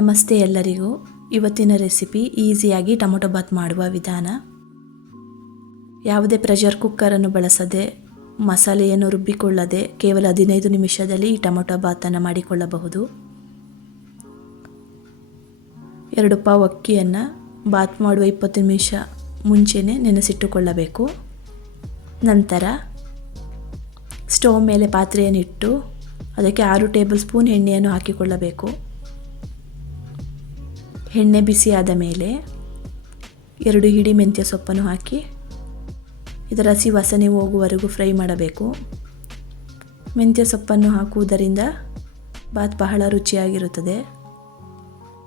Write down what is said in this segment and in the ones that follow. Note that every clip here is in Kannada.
ನಮಸ್ತೆ ಎಲ್ಲರಿಗೂ. ಇವತ್ತಿನ ರೆಸಿಪಿ ಈಸಿಯಾಗಿ ಟೊಮೊಟೊ ಬಾತ್ ಮಾಡುವ ವಿಧಾನ. ಯಾವುದೇ ಪ್ರೆಷರ್ ಕುಕ್ಕರನ್ನು ಬಳಸದೆ, ಮಸಾಲೆಯನ್ನು ರುಬ್ಬಿಕೊಳ್ಳದೆ ಕೇವಲ ಹದಿನೈದು ನಿಮಿಷದಲ್ಲಿ ಈ ಟೊಮೊಟೊ ಬಾತನ್ನು ಮಾಡಿಕೊಳ್ಳಬಹುದು. ಎರಡು ಪಾವ್ ಅಕ್ಕಿಯನ್ನು ಬಾತ್ ಮಾಡುವ ಇಪ್ಪತ್ತು ನಿಮಿಷ ಮುಂಚೆನೆ ನೆನೆಸಿಟ್ಟುಕೊಳ್ಳಬೇಕು. ನಂತರ ಸ್ಟವ್ ಮೇಲೆ ಪಾತ್ರೆಯನ್ನಿಟ್ಟು, ಅದಕ್ಕೆ ಆರು ಟೇಬಲ್ ಸ್ಪೂನ್ ಎಣ್ಣೆಯನ್ನು ಹಾಕಿಕೊಳ್ಳಬೇಕು. ಎಣ್ಣೆ ಬಿಸಿಯಾದ ಮೇಲೆ ಎರಡು ಹಿಡಿ ಮೆಂತ್ಯ ಸೊಪ್ಪನ್ನು ಹಾಕಿ ಇದರ ಹಸಿ ವಾಸನೆ ಹೋಗುವವರೆಗೂ ಫ್ರೈ ಮಾಡಬೇಕು. ಮೆಂತ್ಯ ಸೊಪ್ಪನ್ನು ಹಾಕುವುದರಿಂದ ಬಾತ್ ಬಹಳ ರುಚಿಯಾಗಿರುತ್ತದೆ.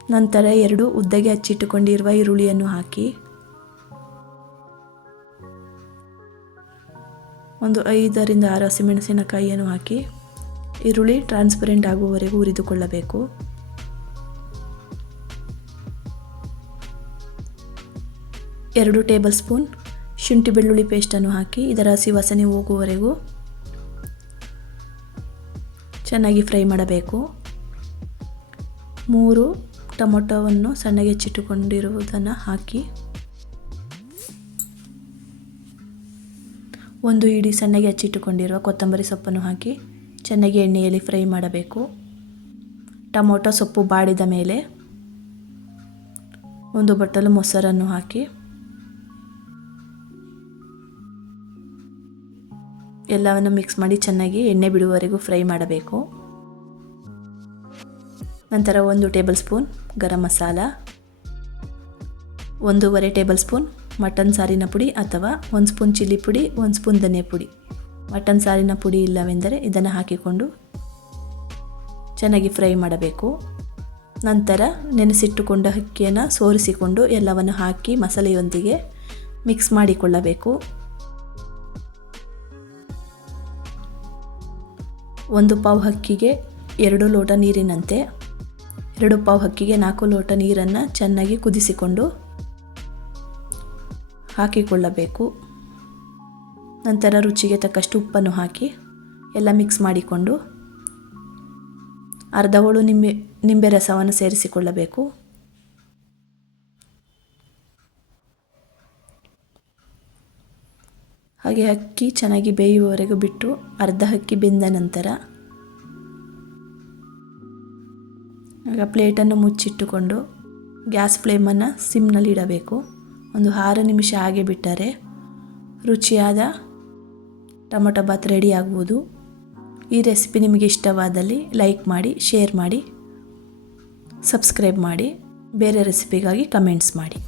ನಂತರ ಎರಡು ಉದ್ದಗೆ ಹಚ್ಚಿಟ್ಟುಕೊಂಡಿರುವ ಈರುಳ್ಳಿಯನ್ನು ಹಾಕಿ ಒಂದು ಐದರಿಂದ ಆರು ಹಸಿಮೆಣಸಿನಕಾಯಿಯನ್ನು ಹಾಕಿ ಈರುಳ್ಳಿ ಟ್ರಾನ್ಸ್ಪರೆಂಟ್ ಆಗುವವರೆಗೂ ಹುರಿದುಕೊಳ್ಳಬೇಕು. ಎರಡು ಟೇಬಲ್ ಸ್ಪೂನ್ ಶುಂಠಿ ಬೆಳ್ಳುಳ್ಳಿ ಪೇಸ್ಟನ್ನು ಹಾಕಿ ಇದರ ಹಸಿ ವಾಸನೆ ಹೋಗುವವರೆಗೂ ಚೆನ್ನಾಗಿ ಫ್ರೈ ಮಾಡಬೇಕು. ಮೂರು ಟೊಮೊಟೊವನ್ನು ಸಣ್ಣಗೆ ಹೆಚ್ಚಿಟ್ಟುಕೊಂಡಿರುವುದನ್ನು ಹಾಕಿ. ಒಂದು ಇಡೀ ಸಣ್ಣಗೆ ಹಚ್ಚಿಟ್ಟುಕೊಂಡಿರುವ ಕೊತ್ತಂಬರಿ ಸೊಪ್ಪನ್ನು ಹಾಕಿ ಚೆನ್ನಾಗಿ ಎಣ್ಣೆಯಲ್ಲಿ ಫ್ರೈ ಮಾಡಬೇಕು. ಟೊಮೊಟೊ ಸೊಪ್ಪು ಬಾಡಿದ ಮೇಲೆ ಒಂದು ಬಟ್ಟಲು ಮೊಸರನ್ನು ಹಾಕಿ. ಎಲ್ಲವನ್ನು ಮಿಕ್ಸ್ ಮಾಡಿ ಚೆನ್ನಾಗಿ ಎಣ್ಣೆ ಬಿಡುವವರೆಗೂ ಫ್ರೈ ಮಾಡಬೇಕು. ನಂತರ ಒಂದು ಟೇಬಲ್ ಸ್ಪೂನ್ ಗರಂ ಮಸಾಲ, ಒಂದೂವರೆ ಟೇಬಲ್ ಸ್ಪೂನ್ ಮಟನ್ ಸಾರಿನ ಪುಡಿ ಅಥವಾ ಒಂದು ಸ್ಪೂನ್ ಚಿಲ್ಲಿ ಪುಡಿ, ಒಂದು ಸ್ಪೂನ್ ಧನಿಯಾ ಪುಡಿ. ಮಟನ್ ಸಾರಿನ ಪುಡಿ ಇಲ್ಲವೆಂದರೆ ಇದನ್ನು ಹಾಕಿಕೊಂಡು ಚೆನ್ನಾಗಿ ಫ್ರೈ ಮಾಡಬೇಕು. ನಂತರ ನೆನೆಸಿಟ್ಟುಕೊಂಡ ಅಕ್ಕಿಯನ್ನು ಸೋರಿಸಿಕೊಂಡು ಎಲ್ಲವನ್ನು ಹಾಕಿ ಮಸಾಲೆಯೊಂದಿಗೆ ಮಿಕ್ಸ್ ಮಾಡಿಕೊಳ್ಳಬೇಕು. ಒಂದು ಪಾವ್ ಹಕ್ಕಿಗೆ ಎರಡು ಲೋಟ ನೀರಿನಂತೆ, ಎರಡು ಪಾವ್ ಹಕ್ಕಿಗೆ ನಾಲ್ಕು ಲೋಟ ನೀರನ್ನು ಚೆನ್ನಾಗಿ ಕುದಿಸಿಕೊಂಡು ಹಾಕಿಕೊಳ್ಳಬೇಕು. ನಂತರ ರುಚಿಗೆ ತಕ್ಕಷ್ಟು ಉಪ್ಪನ್ನು ಹಾಕಿ ಎಲ್ಲ ಮಿಕ್ಸ್ ಮಾಡಿಕೊಂಡು ಅರ್ಧ ಹೋಳು ನಿಂಬೆ ನಿಂಬೆ ರಸವನ್ನು ಸೇರಿಸಿಕೊಳ್ಳಬೇಕು. ಹಾಗೆ ಅಕ್ಕಿ ಚೆನ್ನಾಗಿ ಬೇಯುವವರೆಗೂ ಬಿಟ್ಟು ಅರ್ಧ ಅಕ್ಕಿ ಬೆಂದ ನಂತರ ಆಗ ಪ್ಲೇಟನ್ನು ಮುಚ್ಚಿಟ್ಟುಕೊಂಡು ಗ್ಯಾಸ್ ಫ್ಲೇಮನ್ನು ಸಿಮ್ನಲ್ಲಿ ಇಡಬೇಕು. ಒಂದು ಆರು ನಿಮಿಷ ಹಾಗೆ ಬಿಟ್ಟರೆ ರುಚಿಯಾದ ಟೊಮೊಟೊ ಬಾತ್ ರೆಡಿ ಆಗುವುದು. ಈ ರೆಸಿಪಿ ನಿಮಗೆ ಇಷ್ಟವಾದಲ್ಲಿ ಲೈಕ್ ಮಾಡಿ, ಶೇರ್ ಮಾಡಿ, ಸಬ್ಸ್ಕ್ರೈಬ್ ಮಾಡಿ, ಬೇರೆ ರೆಸಿಪಿಗಾಗಿ ಕಮೆಂಟ್ಸ್ ಮಾಡಿ.